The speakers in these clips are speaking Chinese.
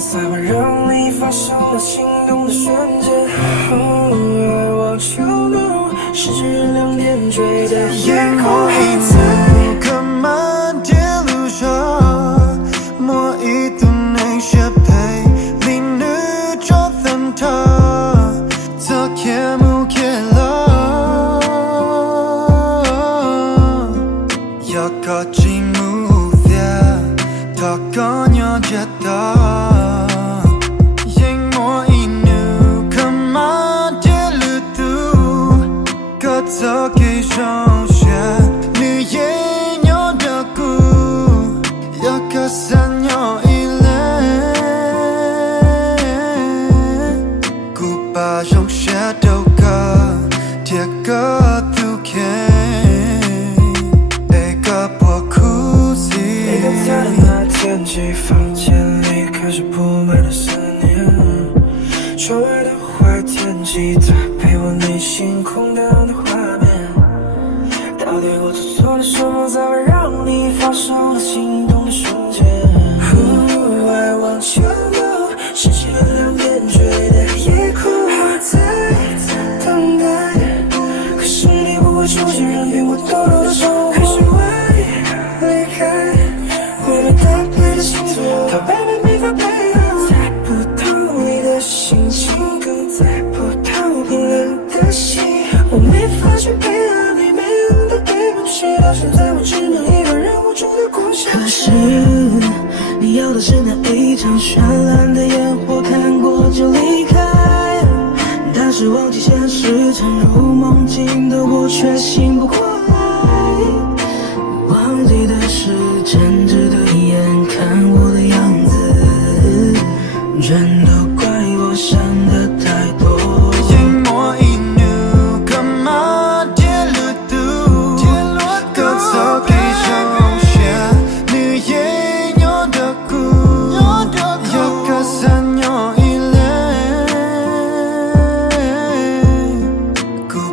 才会让你发生了心动的瞬间？爱往秋浓，世界月亮点缀的夜空还在。可漫铁路上，莫一度那些陪离女着分他，则夜幕开了，要靠近目的，他刚要接到。 早给上学，绿叶鸟的歌，要可三鸟一类，古巴用血都个，铁个都看，一个破裤子。离开他的那天起，房间里开始铺满了思念，窗外的坏天气，它陪我内心空荡的画面。 到底我做错了什么，才会让你发生了心动的瞬间？爱往秋浓，世界月亮点缀的夜空还在等待，可是你不会出现，任凭我抖抖的生活开始会离开。为了搭配的星座，它背没法配合，猜不透你的心情，更猜不透冰冷的心，我没法去配合你。 到现在我只能一个人无助的过下去。可是你要的是那一场绚烂的烟火，看过就离开。但是忘记现实，沉入梦境的我却醒不过来。忘记的是真挚的眼看我的样子，全都怪我想的太多。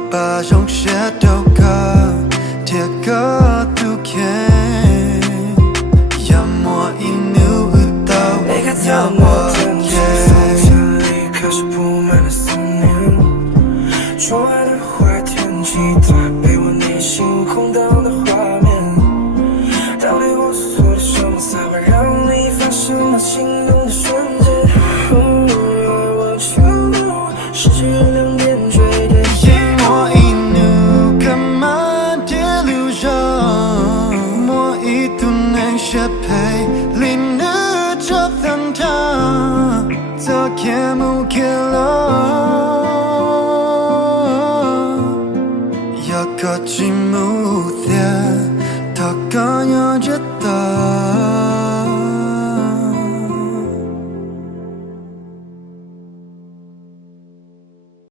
把用血都个，铁个都看，要么一怒到离开他那天起，房间里开始铺满了思念，窗外的坏天气，它陪我内心空荡的画面。到底我做错了什么，才会让你发生了心动？